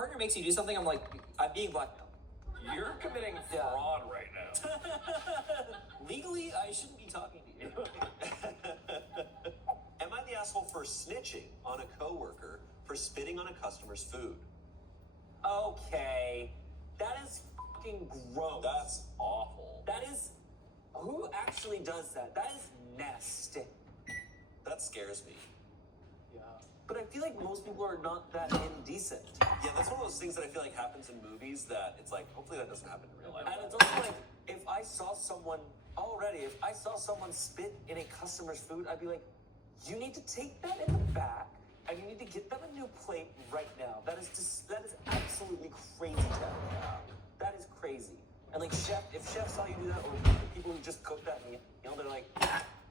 partner makes you do something, I'm like, I'm being blackmailed. You're committing fraud right now. Legally, I shouldn't be talking to you. Am I the asshole for snitching on a coworker for spitting on a customer's food? Okay, that is fucking gross. That's awful. That is, who actually does that? That is nasty. That scares me. Yeah. But I feel like most people are not that indecent. Yeah, that's one of those things that I feel like happens in movies that it's like, hopefully that doesn't happen in real life. And it's also like, if I saw someone spit in a customer's food, I'd be like, you need to take that in the back and you need to get them a new plate right now. That is absolutely crazy, Chad. That is crazy. And like if chefs saw you do that, or people who just cook that meal, they're like,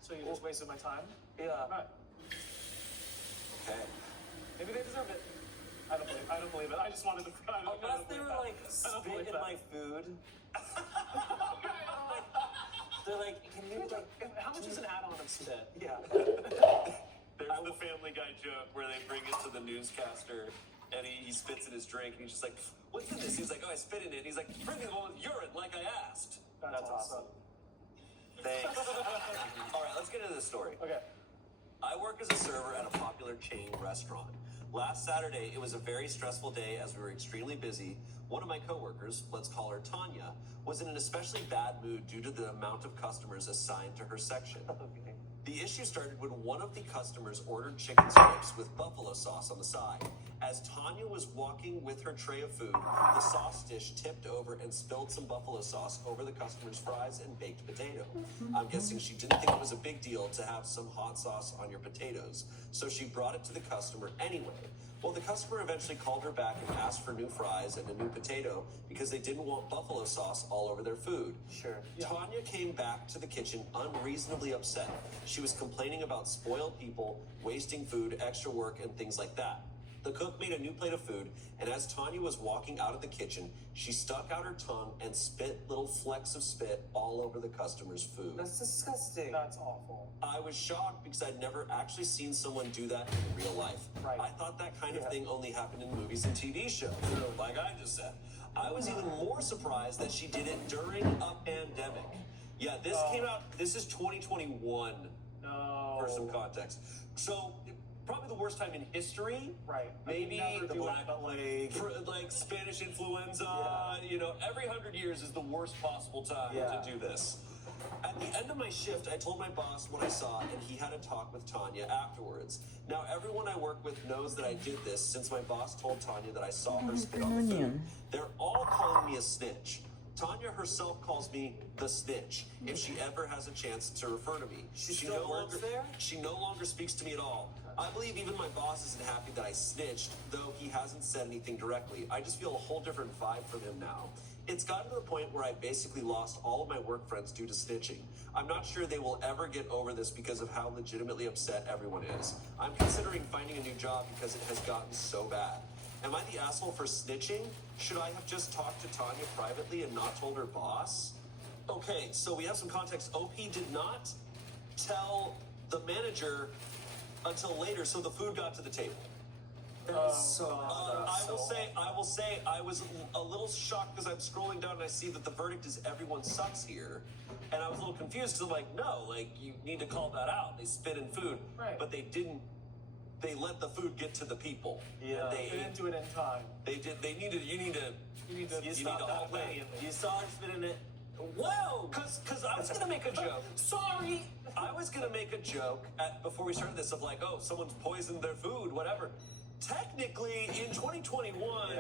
So you just wasted my time? yeah. Right. Okay. Maybe they deserve it. I don't believe it. I just wanted to. Unless they were like, spit in my food. They're like, can you like, how much is an add-on of spit? yeah. There's the Family Guy joke where they bring it to the newscaster and he spits in his drink and he's just like, what's in this? He's like, oh, I spit in it. And he's like, bring it on with urine like I asked. That's awesome. Thanks. All right, let's get into this story. Okay. I work as a server at a popular chain restaurant. Last Saturday, it was a very stressful day as we were extremely busy. One of my coworkers, let's call her Tanya, was in an especially bad mood due to the amount of customers assigned to her section. Okay. The issue started when one of the customers ordered chicken strips with buffalo sauce on the side. As Tanya was walking with her tray of food, the sauce dish tipped over and spilled some buffalo sauce over the customer's fries and baked potato. I'm guessing she didn't think it was a big deal to have some hot sauce on your potatoes, so she brought it to the customer anyway. Well, the customer eventually called her back and asked for new fries and a new potato because they didn't want buffalo sauce all over their food. Sure. Tanya came back to the kitchen unreasonably upset. She was complaining about spoiled people, wasting food, extra work, and things like that. The cook made a new plate of food, and as Tanya was walking out of the kitchen, she stuck out her tongue and spit little flecks of spit all over the customer's food. That's disgusting. That's awful. I was shocked because I'd never actually seen someone do that in real life. Right. I thought that kind of thing only happened in movies and TV shows, like I just said. I was even more surprised that she did it during a pandemic. Yeah, this came out, this is 2021 for some context. So, probably the worst time in history. Right. Maybe the Black Plague. like Spanish influenza. Every 100 years is the worst possible time to do this. At the end of my shift, I told my boss what I saw, and he had a talk with Tanya afterwards. Now, everyone I work with knows that I did this since my boss told Tanya that I saw her spit on the food. They're all calling me a snitch. Tanya herself calls me the snitch if she ever has a chance to refer to me. She no longer speaks to me at all. I believe even my boss isn't happy that I snitched, though he hasn't said anything directly. I just feel a whole different vibe from him now. It's gotten to the point where I basically lost all of my work friends due to snitching. I'm not sure they will ever get over this because of how legitimately upset everyone is. I'm considering finding a new job because it has gotten so bad. Am I the asshole for snitching? Should I have just talked to Tanya privately and not told her boss? Okay, so we have some context. OP did not tell the manager until later, so the food got to the table. I will say, I was a little shocked because I'm scrolling down and I see that the verdict is everyone sucks here. And I was a little confused because I'm like, no, like, you need to call that out. They spit in food. Right. But they didn't. They let the food get to the people. Yeah. They didn't do it in time. They did. They needed. You need to. You stop that immediately. You saw her spit in it. Whoa! Because I was gonna make a joke. Sorry. I was gonna make a joke before we started this of like, oh, someone's poisoned their food, whatever. Technically, in 2021,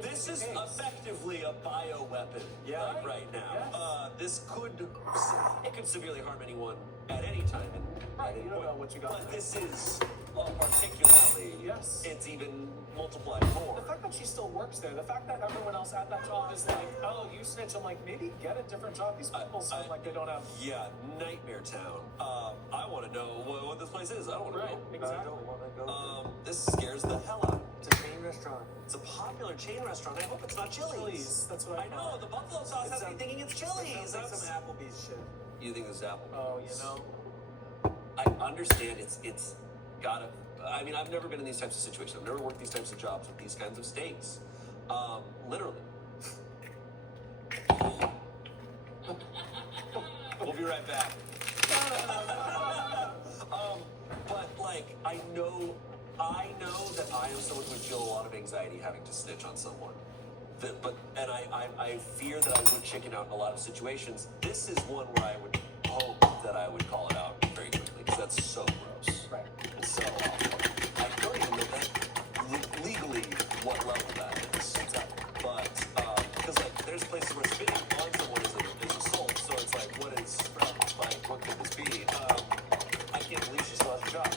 this is effectively a bioweapon right now. Yes. It could severely harm anyone at any time. You don't know what you got. But this is particularly, it's even multiplied more. The fact that she still works there, the fact that everyone else at that job is like, oh, you snitch. I'm like, maybe get a different job. These people sound like they don't have. Yeah, Nightmare Town. I want to know what this place is. I don't want to know. Exactly. I don't want to go. This scares the hell out of me. It's a chain restaurant. It's a popular chain restaurant. I hope it's not Chili's. That's what I know. The buffalo sauce has me thinking it's Chili's. Like some Applebee's shit. You think it's Applebee's? Oh, you know. I understand it's gotta I mean, I've never been in these types of situations. I've never worked these types of jobs with these kinds of stakes. Literally. We'll be right back. But like, I know that I am someone who would feel a lot of anxiety having to snitch on someone. I fear that I would chicken out in a lot of situations. This is one where I would hope that I would call it out very quickly, because that's so gross. Right. It's so awful. I don't even know that legally what level that is. But because like there's places where spitting on someone is assault, so it's like what could this be? I can't believe she still has a job.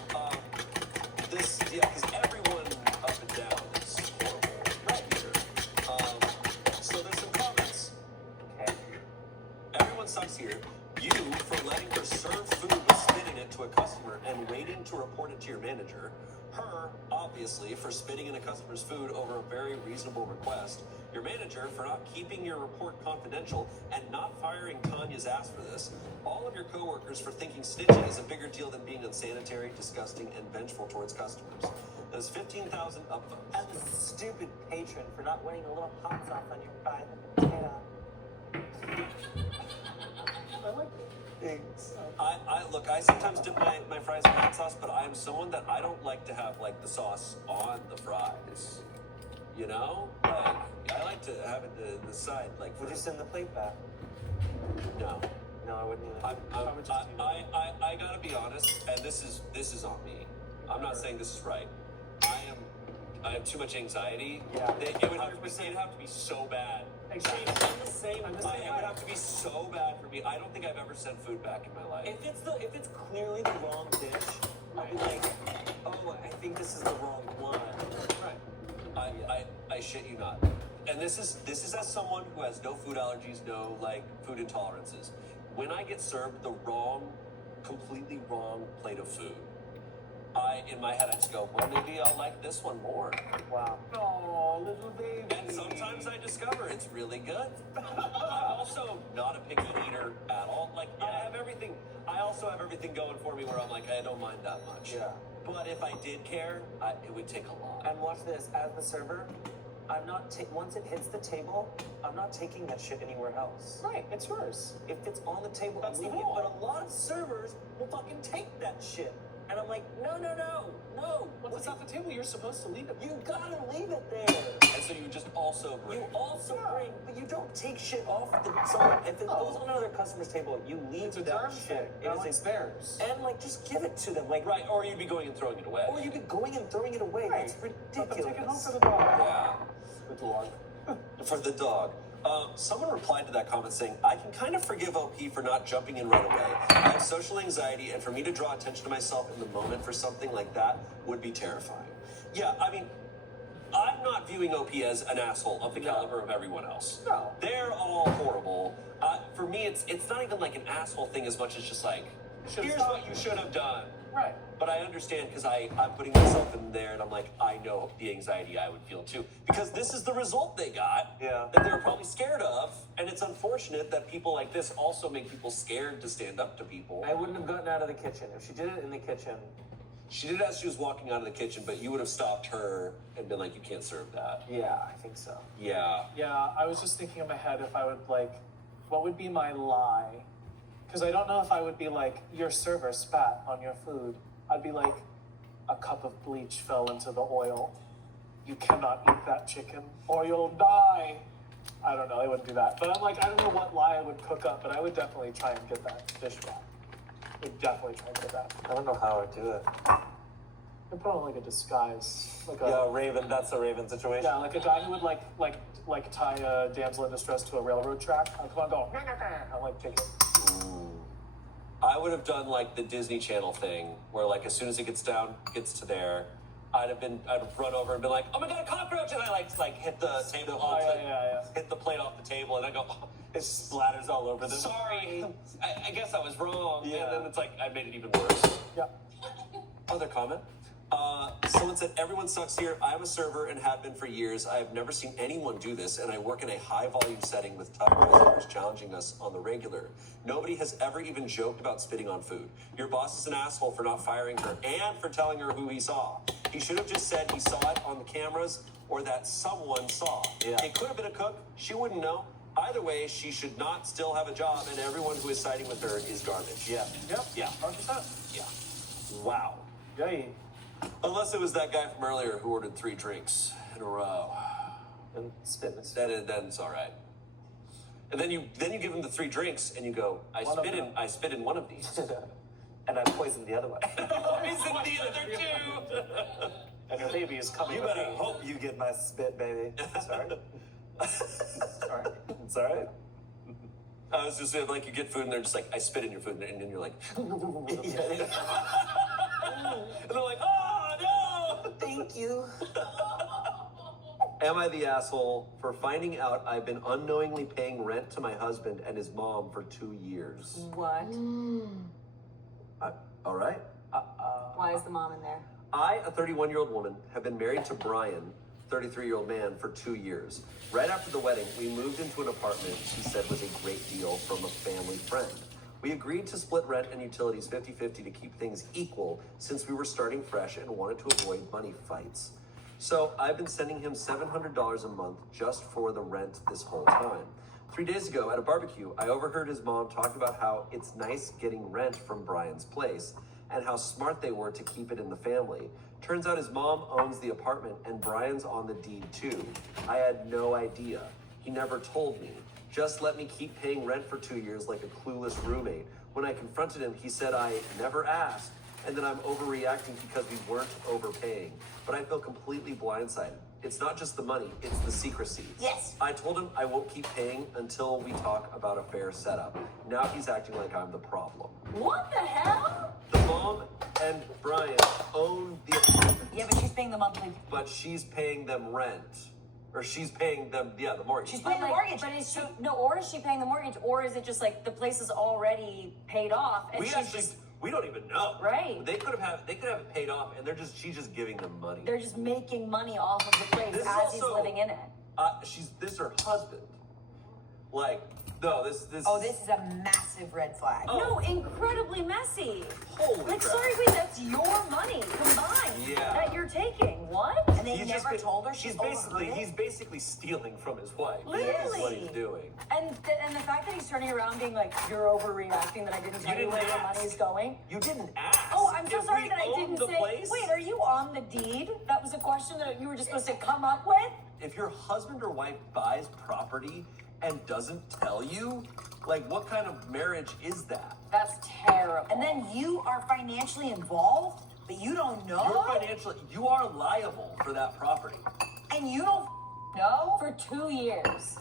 Because everyone up and down is horrible right here. So there's some comments. Okay. Everyone sucks here. You for letting her serve food with spit in it to a customer and waiting to report it to your manager. Her, obviously, for spitting in a customer's food over a very reasonable request. Your manager for not keeping your report confidential and not firing Tanya's ass for this. All of your coworkers for thinking snitching is a bigger deal than being unsanitary, disgusting, and vengeful towards customers. There's 15,000 upvotes. And the stupid patron for not wanting a little hot sauce on your fried potato. I like it. Thanks. I sometimes dip my fries in hot sauce, but I am someone that I don't like to have like the sauce on the fries. You know? Like, I like to have it the side, like. Would you send the plate back? No. No, I wouldn't either. I gotta be honest, and this is on me. I'm not saying this is right. I have too much anxiety. Yeah. It would have to be so bad. Exactly. I'm the same. It would have to be so bad for me. I don't think I've ever sent food back in my life. If it's clearly the wrong dish, I'll be like, oh, I think this is the wrong one. Right. I shit you not. And this is as someone who has no food allergies, no like food intolerances. When I get served the completely wrong plate of food, in my head I just go, well, maybe I'll like this one more. Wow. Oh, little baby. And sometimes I discover it's really good. I'm also not a picky eater at all. Like I also have everything going for me where I'm like, I don't mind that much. Yeah. But if I did care, it would take a lot. And watch this, as the server, I'm not once it hits the table, I'm not taking that shit anywhere else. Right, it's yours. If it's on the table, That's I'm the leaving it. rule. But a lot of servers will fucking take that shit. And I'm like, no. Once it's off the table, you're supposed to leave it. You gotta leave it there. And so you just also bring. You also bring, but you don't take shit off someone. If it goes on another customer's table, you leave It's a that germ thing. shit. Not like it's theirs. And like, just give it to them. Like, Right, or you'd be going and throwing it away. or you'd be going and throwing it away. Right. That's Let ridiculous. them take it home for the dog. Yeah. The dog. For the dog. Someone replied to that comment saying, I can kind of forgive OP for not jumping in right away. I have social anxiety, and for me to draw attention to myself in the moment for something like that would be terrifying. Yeah, I mean, I'm not viewing OP as an asshole of the caliber of everyone else. No. They're all horrible. For me, it's not even like an asshole thing as much as just like, here's what you should have done. Right. But I understand because I'm putting myself in there and I'm like, I know the anxiety I would feel too. Because this is the result they got that they were probably scared of. And it's unfortunate that people like this also make people scared to stand up to people. I wouldn't have gotten out of the kitchen. If she did it in the kitchen. She did it as she was walking out of the kitchen, but you would have stopped her and been like, you can't serve that. Yeah, I think so. Yeah. Yeah, I was just thinking in my head if I would what would be my lie? Because I don't know if I would be like, your server spat on your food. I'd be like, a cup of bleach fell into the oil. You cannot eat that chicken or you'll die. I don't know, I wouldn't do that. But I'm like, I don't know what lie I would cook up, but I would definitely try and get that dish back. Would definitely try and get that. I don't know how I'd do it. I'd put on like a disguise. Raven, that's a Raven situation. Yeah, like a guy who would like tie a damsel in distress to a railroad track. I'd come on, go, I'd like take it. I would have done like the Disney Channel thing where like as soon as it gets to there, I'd have run over and been like, oh my god, a cockroach! And I like hit the table, hit the plate off the table, and I go, oh, it splatters all over them. Sorry, I guess I was wrong. Yeah. And then it's like I made it even worse. Yeah. Other comment. Someone Someone said, everyone sucks here. I'm a server and have been for years. I have never seen anyone do this, and I work in a high-volume setting with tough customers challenging us on the regular. Nobody has ever even joked about spitting on food. Your boss is an asshole for not firing her and for telling her who he saw. He should have just said he saw it on the cameras or that someone saw. Yeah. It could have been a cook. She wouldn't know. Either way, she should not still have a job, and everyone who is siding with her is garbage. Yeah. Yep. Yeah. 100%. Yeah. Wow. Yay. Unless it was that guy from earlier who ordered 3 drinks in a row. And spit. Then it's all right. And then you give him the 3 drinks, and you go, I spit in one of these. And I poisoned the other one. Poison the other 2. And your baby is coming. You with better me. hope you get my spit, baby. Sorry. Sorry. It's all right. I was just saying, like, you get food, and they're just like, I spit in your food, and then you're like, Yeah. and they're like, oh, no! Thank you. Am I the asshole for finding out I've been unknowingly paying rent to my husband and his mom for 2 years? What? All right. Why is the mom in there? I, a 31-year-old woman, have been married to Brian, 33-year-old man, for 2 years. Right after the wedding, we moved into an apartment she said was a great deal from a family friend. We agreed to split rent and utilities 50-50 to keep things equal since we were starting fresh and wanted to avoid money fights. So I've been sending him $700 a month just for the rent this whole time. 3 days ago at a barbecue, I overheard his mom talk about how it's nice getting rent from Brian's place and how smart they were to keep it in the family. Turns out his mom owns the apartment and Brian's on the deed too. I had no idea. He never told me. Just let me keep paying rent for 2 years like a clueless roommate. When I confronted him, he said I never asked and that I'm overreacting because we weren't overpaying. But I feel completely blindsided. It's not just the money, it's the secrecy. Yes. I told him I won't keep paying until we talk about a fair setup. Now he's acting like I'm the problem. What the hell? The mom and Brian own the apartment, Yeah, but she's paying the monthly. but she's paying them rent. Or she's paying them, the mortgage. She's paying the mortgage. But is she or is she paying the mortgage, or is it just like the place is already paid off and We don't even know. Right. They could have it paid off, and she's just giving them money. they're just making money off of the place This is as he's also- living in it? This is her husband. Like, no, this. Oh, this is a massive red flag. Oh. No, incredibly messy. Holy Like, crap. sorry, wait, that's your money combined Yeah. that you're taking. What? And they He's never just told her he's she's overheard it? he's basically stealing from his wife. Literally. Is what he's doing. And the fact that he's turning around being like, you're overreacting, that I didn't tell you didn't where your ask. money is going. You didn't ask. Oh, I'm so If sorry we that I owned didn't the say. place, Wait, are you on the deed? That was a question that you were just supposed to come up with. if your husband or wife buys property and doesn't tell you, like, what kind of marriage is that? That's terrible. And then you are financially involved, but you don't know? You are liable for that property. And you don't know? For 2 years.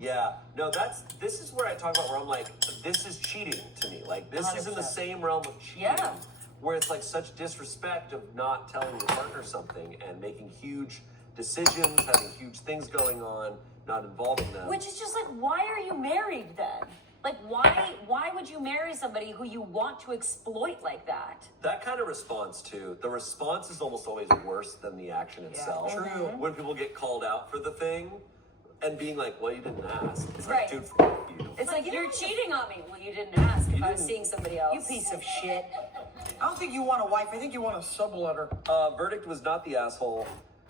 Yeah, no, this is where I talk about where I'm like, this is cheating to me. Like, this is in the 100%. same realm of cheating. Yeah. Where it's like such disrespect of not telling your partner something and making huge decisions, having huge things going on, not involving them. Which is just like, why are you married then? Like, why would you marry somebody who you want to exploit like that? That kind of response too, the response is almost always worse than the action itself. true. When people get called out for the thing and being like, well, you didn't ask. It's Right. like, dude, f- you. It's like, you're cheating on me. Well, you didn't ask if I was didn't. seeing somebody else. You piece of shit. I don't think you want a wife. I think you want a subletter. Verdict was not the asshole.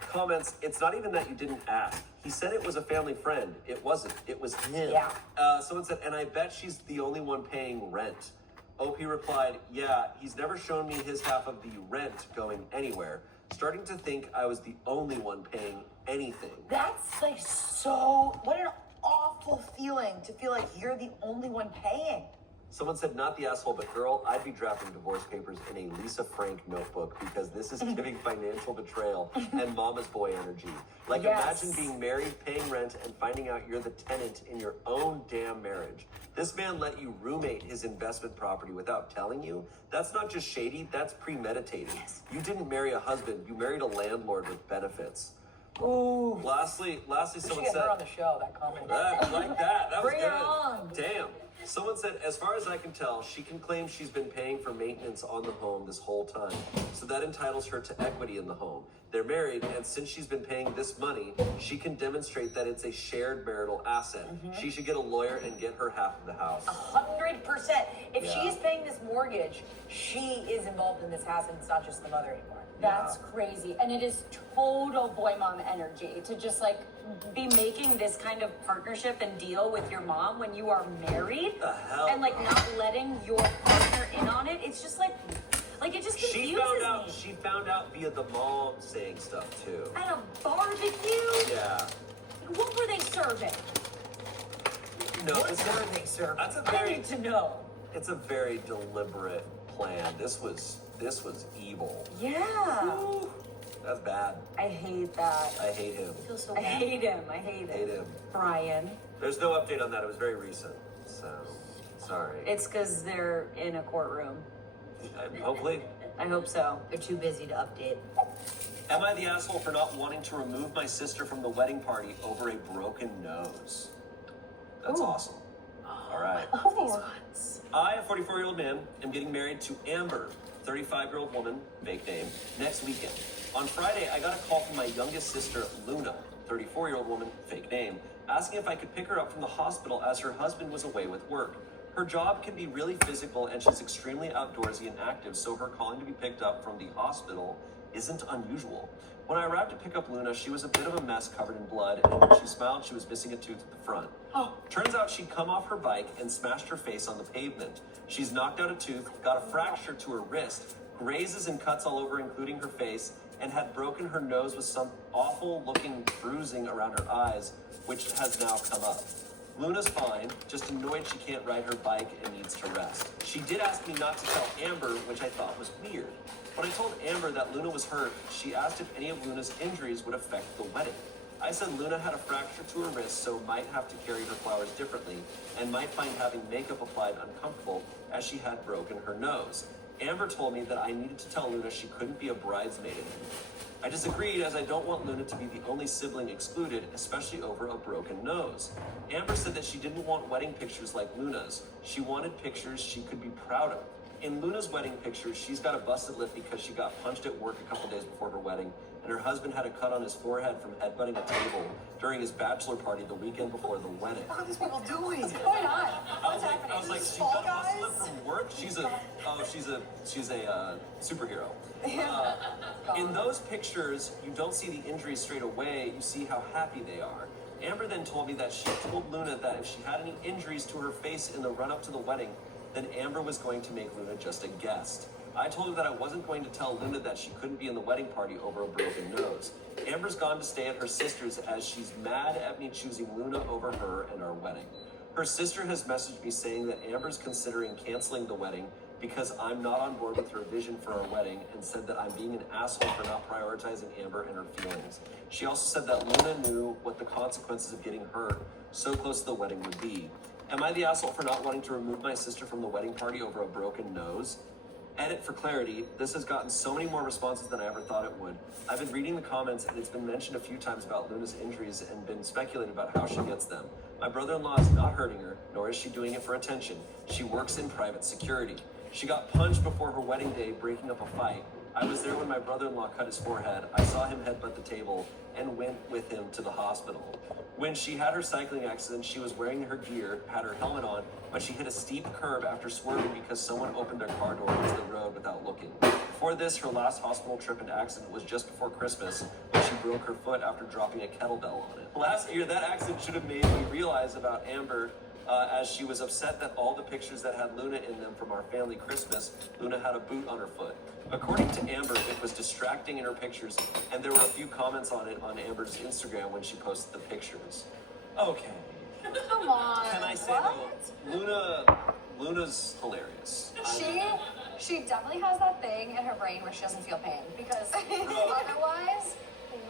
Comments, it's not even that you didn't ask. He said it was a family friend. It wasn't. It was him. Yeah. Someone said, and I bet she's the only one paying rent. OP replied, yeah, he's never shown me his half of the rent going anywhere. Starting to think I was the only one paying anything. That's like so. What an awful feeling to feel like you're the only one paying. Someone said, not the asshole, but girl, I'd be drafting divorce papers in a Lisa Frank notebook because this is giving financial betrayal and mama's boy energy. Like, Yes. imagine being married, paying rent, and finding out you're the tenant in your own damn marriage. This man let you roommate his investment property without telling you. That's not just shady, that's premeditated. Yes. You didn't marry a husband, you married a landlord with benefits. Ooh. Lastly, We should someone get said, her on the show, that comment. like that was Bring good. her on. Damn. Someone said, as far as I can tell, she can claim she's been paying for maintenance on the home this whole time. So that entitles her to equity in the home. They're married, and since she's been paying this money, she can demonstrate that it's a shared marital asset. She should get a lawyer and get her half of the house. 100%. If Yeah. she's paying this mortgage, she is involved in this house, and it's not just the mother anymore. That's crazy. And it is total boy mom energy to just like be making this kind of partnership and deal with your mom when you are married. The hell? And like not letting your partner in on it. It's just like it just confuses me. She found out via the mom saying stuff too. At a barbecue? Yeah. What were they serving? No, What were they serving? that's a I very need to know. it's a very deliberate plan. This was evil. Yeah. Woo. That's bad. I hate that. I hate him. I feel so I bad. hate him. I hate Hate him. him. Brian. There's no update on that. It was very recent. So sorry. It's because they're in a courtroom. Hopefully. I hope so. They're too busy to update. Am I the asshole for not wanting to remove my sister from the wedding party over a broken nose? That's Ooh. awesome. All right. I, a 44-year-old man, am getting married to Amber, 35-year-old woman, fake name, next weekend. On Friday, I got a call from my youngest sister, Luna, 34-year-old woman, fake name, asking if I could pick her up from the hospital as her husband was away with work. Her job can be really physical and she's extremely outdoorsy and active, so her calling to be picked up from the hospital isn't unusual. When I arrived to pick up Luna, she was a bit of a mess covered in blood, and when she smiled, she was missing a tooth at the front. Turns out she'd come off her bike and smashed her face on the pavement. She's knocked out a tooth, got a fracture to her wrist, grazes and cuts all over, including her face, and had broken her nose with some awful-looking bruising around her eyes, which has now come up. Luna's fine, just annoyed she can't ride her bike and needs to rest. She did ask me not to tell Amber, which I thought was weird. When I told Amber that Luna was hurt, she asked if any of Luna's injuries would affect the wedding. I said Luna had a fracture to her wrist, so might have to carry her flowers differently, and might find having makeup applied uncomfortable, as she had broken her nose. Amber told me that I needed to tell Luna she couldn't be a bridesmaid anymore. I disagreed, as I don't want Luna to be the only sibling excluded, especially over a broken nose. Amber said that she didn't want wedding pictures like Luna's. She wanted pictures she could be proud of. In Luna's wedding pictures, she's got a busted lip because she got punched at work a couple days before her wedding, and her husband had a cut on his forehead from headbutting a table during his bachelor party the weekend before the wedding. What are these people doing? What's going on? I was like, she got a busted lip from work? She's a superhero. In those pictures, you don't see the injuries straight away, you see how happy they are. Amber then told me that she told Luna that if she had any injuries to her face in the run-up to the wedding, then Amber was going to make Luna just a guest. I told her that I wasn't going to tell Luna that she couldn't be in the wedding party over a broken nose. Amber's gone to stay at her sister's as she's mad at me choosing Luna over her and our wedding. Her sister has messaged me saying that Amber's considering canceling the wedding because I'm not on board with her vision for our wedding, and said that I'm being an asshole for not prioritizing Amber and her feelings. She also said that Luna knew what the consequences of getting hurt so close to the wedding would be. Am I the asshole for not wanting to remove my sister from the wedding party over a broken nose? Edit for clarity, this has gotten so many more responses than I ever thought it would. I've been reading the comments and it's been mentioned a few times about Luna's injuries and been speculated about how she gets them. My brother-in-law is not hurting her, nor is she doing it for attention. She works in private security. She got punched before her wedding day, breaking up a fight. I was there when my brother-in-law cut his forehead. I saw him headbutt the table and went with him to the hospital. When she had her cycling accident, she was wearing her gear, had her helmet on, but she hit a steep curb after swerving because someone opened their car door into the road without looking. Before this, her last hospital trip and accident was just before Christmas, when she broke her foot after dropping a kettlebell on it. Last year, that accident should have made me realize about Amber, as she was upset that all the pictures that had Luna in them from our family Christmas, Luna had a boot on her foot. According to Amber, it was distracting in her pictures, and there were a few comments on it on Amber's Instagram when she posted the pictures. Okay. Come on. Can I say though, Luna's hilarious. She definitely has that thing in her brain where she doesn't feel pain because otherwise,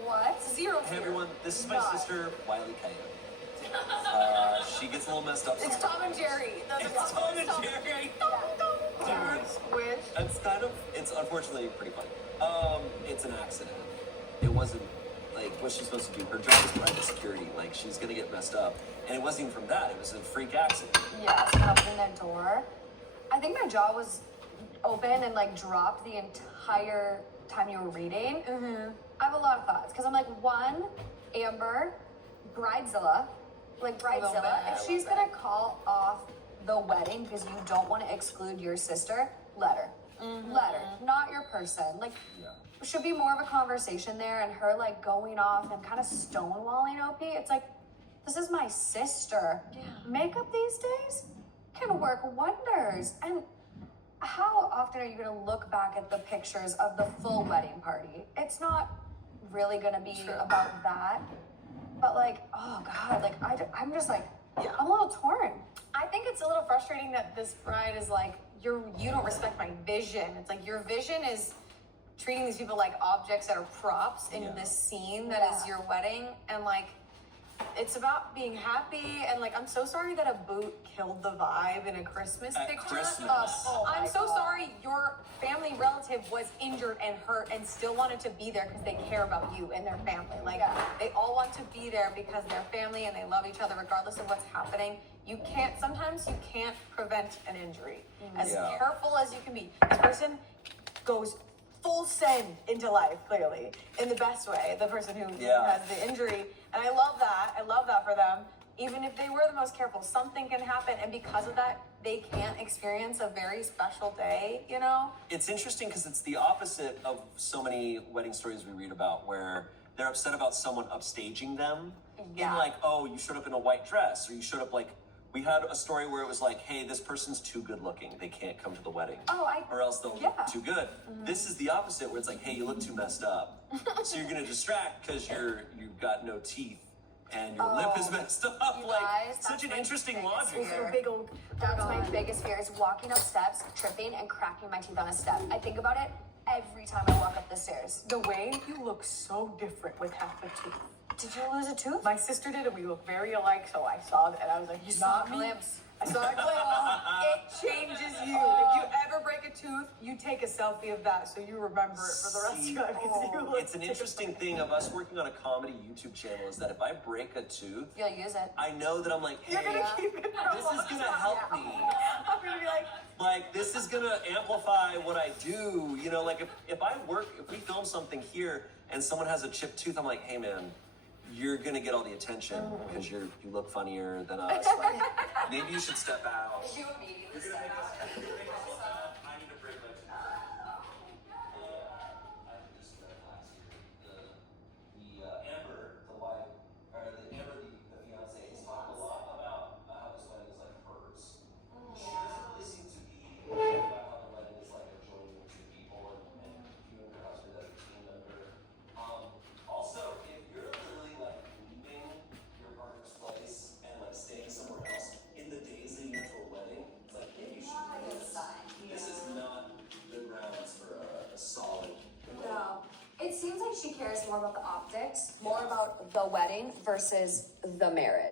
what? Zero Hey fear. everyone, this is my None. sister, Wiley Coyote. She gets a little messed up It's sometimes. Tom and Jerry. That's It's Tom and Jerry. Wish. It's unfortunately pretty funny. It's an accident. It wasn't like, what's she supposed to do? Her job is private security. Like, she's gonna get messed up. And it wasn't even from that. It was a freak accident. Yes, opening that door. I think my jaw was open and like dropped the entire time you were reading. I have a lot of thoughts because I'm like, one, Amber, Bridezilla, if she's gonna call off the wedding because you don't want to exclude your sister, let her. Let her, not your person. Like, should be more of a conversation there, and her like going off and kind of stonewalling OP. It's like, this is my sister. Makeup these days can work wonders. And how often are you gonna look back at the pictures of the full wedding party? It's not really gonna be about that. But like, oh God, like I'm just like, I'm a little torn. I think it's a little frustrating that this bride is like, you don't respect my vision. It's like your vision is treating these people like objects that are props in this scene that is your wedding, and like it's about being happy. And like, I'm so sorry that a boot killed the vibe in a Christmas At picture. Christmas. I'm so sorry your family relative was injured and hurt and still wanted to be there because they care about you and their family. Like they all want to be there because they're family and they love each other regardless of what's happening. Sometimes you can't prevent an injury. As careful as you can be. This person goes full send into life, clearly, in the best way, the person who has the injury. And I love that for them. Even if they were the most careful, something can happen, and because of that, they can't experience a very special day, you know? It's interesting because it's the opposite of so many wedding stories we read about, where they're upset about someone upstaging them. In like, oh, you showed up in a white dress, or you showed up like, we had a story where it was like, hey, this person's too good looking. They can't come to the wedding. Or else they'll look too good. This is the opposite, where it's like, hey, you look too messed up. So you're gonna distract because you've got no teeth and your lip is messed up. Like, guys, such an interesting logic. Big old, that's my biggest fear, is walking up steps, tripping, and cracking my teeth on a step. I think about it every time I walk up the stairs. The way you look so different with half a tooth. Did you lose a tooth? My sister did, and we look very alike, so I saw it, and I was like, You saw a glimpse. I saw a glimpse. It changes you. If you ever break a tooth, you take a selfie of that so you remember it for the rest of your life. You look It's an interesting thing of us working on a comedy YouTube channel, is that if I break a tooth, You'll use it. I know that I'm like, hey, You're gonna keep it for a this long is gonna time. help me. I'm gonna be Like, this is gonna amplify what I do. You know, like if we film something here and someone has a chipped tooth, I'm like, hey man, you're gonna get all the attention because you look funnier than us. Like, maybe you should step out. You immediately You're gonna make us I need to break my tooth. I just read last year the Amber, the wife, or the Amber, the fiance, has talked a lot about how this wedding is like hers. She doesn't really seem to be about how the wedding is like a joining of two people, and you and her husband as a team member. Also, if you're literally like leaving your partner's place and like staying somewhere else in the days leading up to a wedding, it's like, maybe you should do this. This is not the grounds for a solid wedding. No. It seems like she cares more about the optics, more about the wedding versus the marriage.